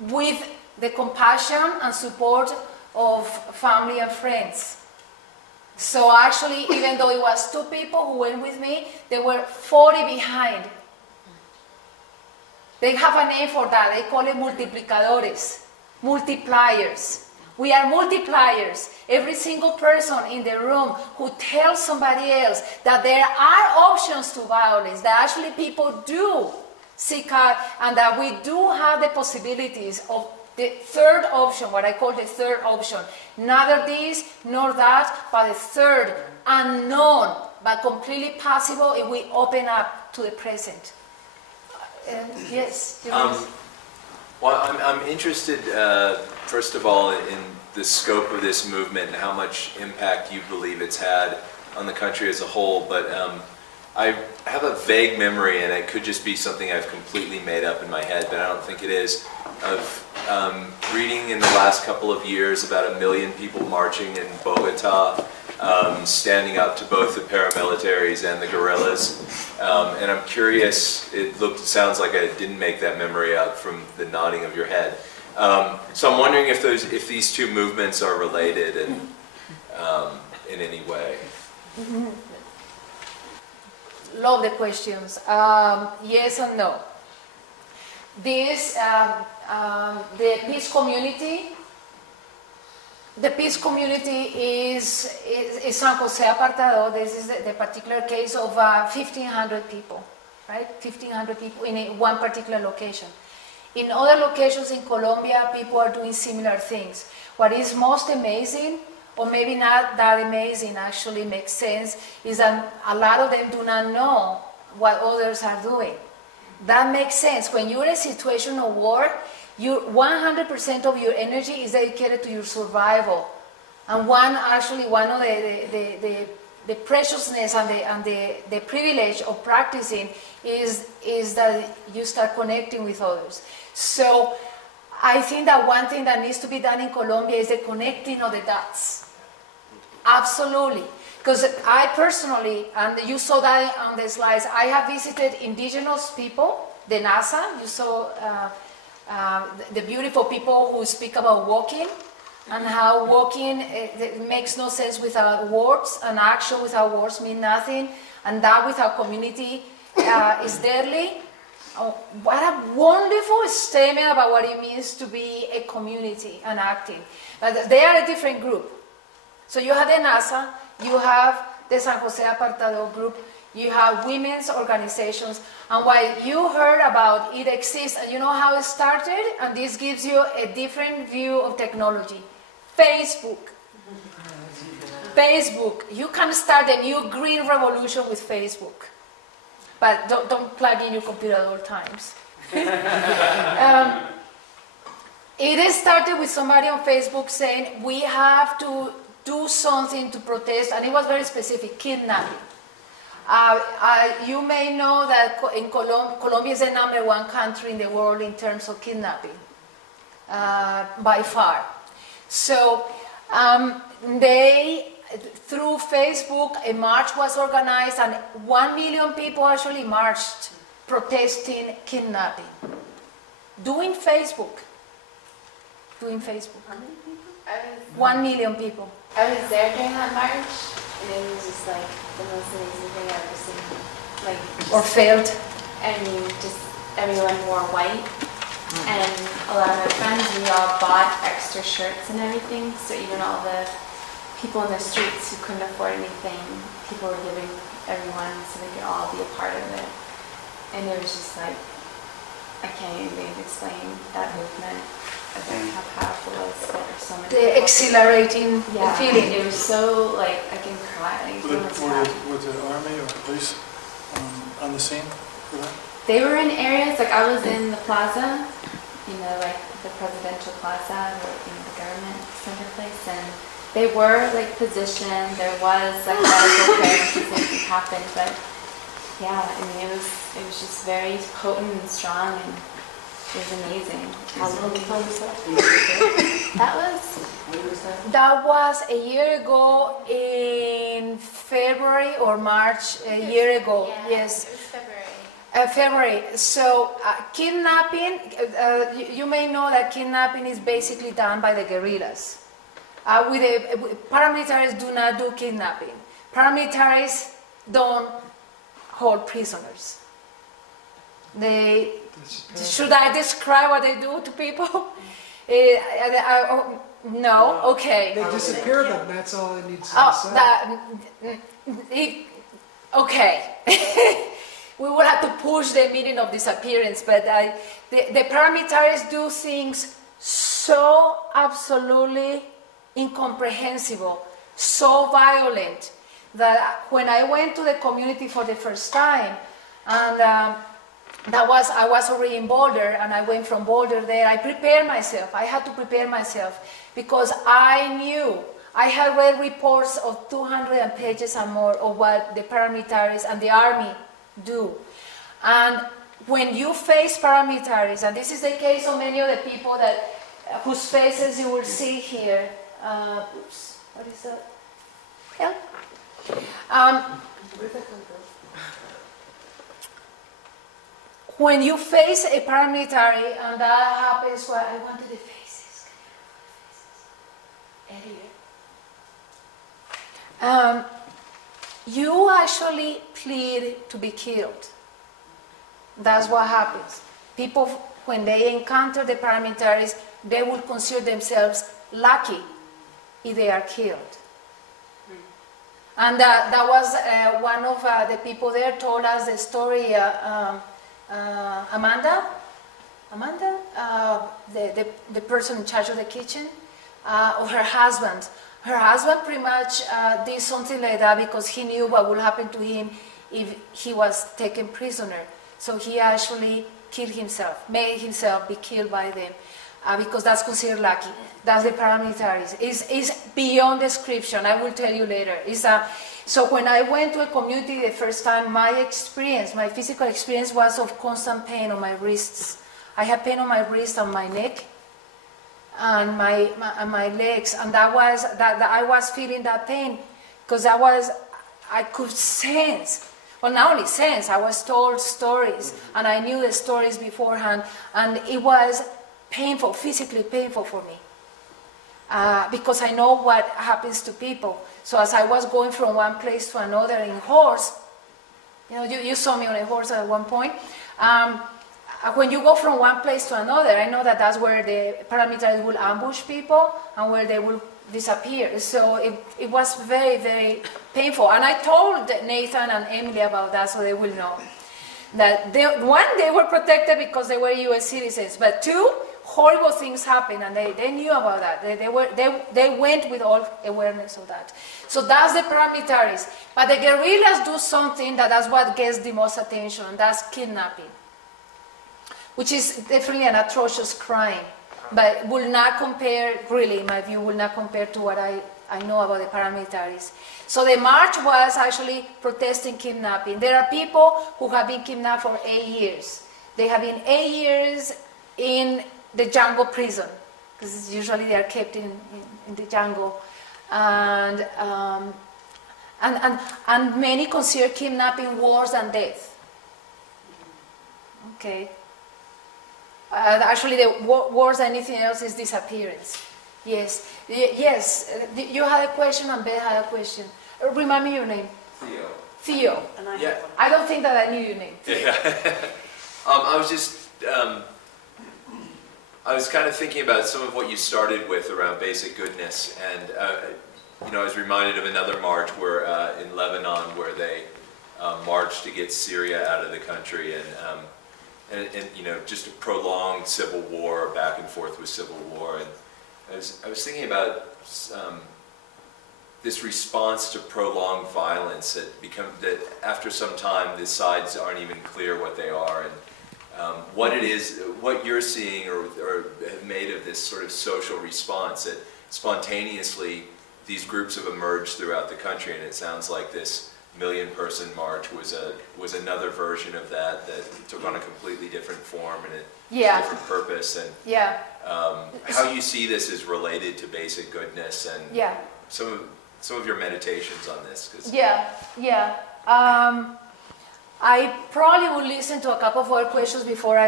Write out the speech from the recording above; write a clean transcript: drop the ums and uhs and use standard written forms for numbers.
with the compassion and support of family and friends. So actually, even though it was 2 people who went with me, there were 40 behind. They have a name for that. They call it multiplicadores, multipliers. We are multipliers. Every single person in the room who tells somebody else that there are options to violence, that actually people do seek out, and that we do have the possibilities of the third option, what I call the third option. Neither this nor that, but the third, unknown, but completely possible if we open up to the present. Yes. Well, I'm interested, first of all, in the scope of this movement and how much impact you believe it's had on the country as a whole. But I have a vague memory, and it could just be something I've completely made up in my head, but I don't think it is, of reading in the last couple of years about 1 million people marching in Bogota, standing up to both the paramilitaries and the guerrillas. And I'm curious, sounds like I didn't make that memory up from the nodding of your head. So I'm wondering if these two movements are related and in any way. Mm-hmm. Love the questions. Yes and no. This, the peace community. The peace community is San Jose Apartado. This is the particular case of 1,500 people, right? 1,500 people in one particular location. In other locations in Colombia, people are doing similar things. What is most amazing, or maybe not that amazing, actually makes sense, is that a lot of them do not know what others are doing. That makes sense. When you're in a situation of war, 100% of your energy is dedicated to your survival. And one of the preciousness and the privilege of practicing is that you start connecting with others. So I think that one thing that needs to be done in Colombia is the connecting of the dots. Absolutely. Because I personally, and you saw that on the slides, I have visited indigenous people, the NASA. You saw the beautiful people who speak about walking, and how walking it makes no sense without words, and action without words mean nothing, and that without community is deadly. Oh, what a wonderful statement about what it means to be a community and acting. But they are a different group. So you have the NASA, you have the San Jose Apartado group, you have women's organizations, and what you heard about it exists, and you know how it started, and this gives you a different view of technology. Facebook. Facebook. You can start a new green revolution with Facebook. But don't plug in your computer at all times. It started with somebody on Facebook saying, we have to do something to protest, and it was very specific, kidnapping. You may know that in Colombia is the #1 country in the world in terms of kidnapping, by far. So through Facebook, a march was organized, and 1 million people actually marched protesting kidnapping. Doing Facebook. How many people? 1 million people. I was there during that march, and it was just like the most amazing thing I've ever seen. Like, Or failed. I mean, just everyone wore white, and a lot of my friends, we all bought extra shirts and everything, so even all the people in the streets who couldn't afford anything, people were giving everyone so they could all be a part of it. And it was just like, I can't even explain that movement, about how powerful it was for so many The people. exhilarating Yeah, feeling. it was so, like, I can cry. Like, Was the army or police on the scene for that? they were in areas, like I was in the plaza, you know, like the presidential plaza, or the government center place, and they were like positioned. There was like medical care when something happened, but yeah, I mean it was just very potent and strong, and it was amazing. How long was that? That was a year ago in February or March, a year ago, Yeah, yes. it was February. February. So kidnapping, you may know that kidnapping is basically done by the guerrillas. Paramilitaries do not do kidnapping. Paramilitaries don't hold prisoners. Should I describe what they do to people? No, okay. They disappear them, that's all it needs to be said. Okay. We will have to push the meaning of disappearance, but the paramilitaries do things so absolutely incomprehensible, so violent, that when I went to the community for the first time, and I was already in Boulder, and I went from Boulder there, I prepared myself. I had to prepare myself because I knew, I had read reports of 200 pages and more of what the paramilitaries and the army do. And when you face paramilitaries, and this is the case of many of the people that whose faces you will see here. Oops, what is that? Yeah. When you face a paramilitary, and that happens, well, I wanted the faces. Earlier. You actually plead to be killed. That's what happens. People, when they encounter the paramilitaries, they will consider themselves lucky if they are killed. And that was one of the people there told us the story, Amanda, the person in charge of the kitchen, of her husband. Her husband pretty much did something like that because he knew what would happen to him if he was taken prisoner. So he actually killed himself, made himself be killed by them, because that's considered lucky. That's the paramilitaries. It's beyond description. I will tell you later. So when I went to a community the first time, my physical experience was of constant pain on my wrists. I had pain on my wrist and my neck and my legs, and that I was feeling that pain because I could sense. Well, not only sense, I was told stories, and I knew the stories beforehand, and it was painful, physically painful for me, because I know what happens to people. So as I was going from one place to another in horse, you saw me on a horse at one point. When you go from one place to another, I know that that's where the paramilitaries will ambush people and where they will disappear. So it was very, very painful. And I told Nathan and Emily about that so they will know. That they were protected because they were U.S. citizens, but two, horrible things happened, and they knew about that. They went with all awareness of that. So that's the paramilitaries. But the guerrillas do something that's what gets the most attention, and that's kidnapping, which is definitely an atrocious crime, but will not compare, really, in my view, will not compare to what I know about the paramilitaries. So the march was actually protesting kidnapping. There are people who have been kidnapped for 8 years. They have been 8 years in the jungle prison, because usually they are kept in the jungle. And many consider kidnapping worse than death. Okay. Actually, worse than anything else is disappearance. Yes. You had a question, and Beth had a question. Remind me your name. Theo. Yeah. I don't think that I knew your name. Yeah. I was just, I was kind of thinking about some of what you started with around basic goodness, and I was reminded of another march where in Lebanon where they marched to get Syria out of the country, and just a prolonged civil war, back and forth with civil war, and I was thinking about this response to prolonged violence that after some time the sides aren't even clear what they are, and what it is, what you're seeing or have made of this sort of social response that spontaneously these groups have emerged throughout the country, and it sounds like this million-person march was another version of that took on a completely different form and a different purpose, and how you see this is related to basic goodness and some of your meditations on this. I probably will listen to a couple of other questions before I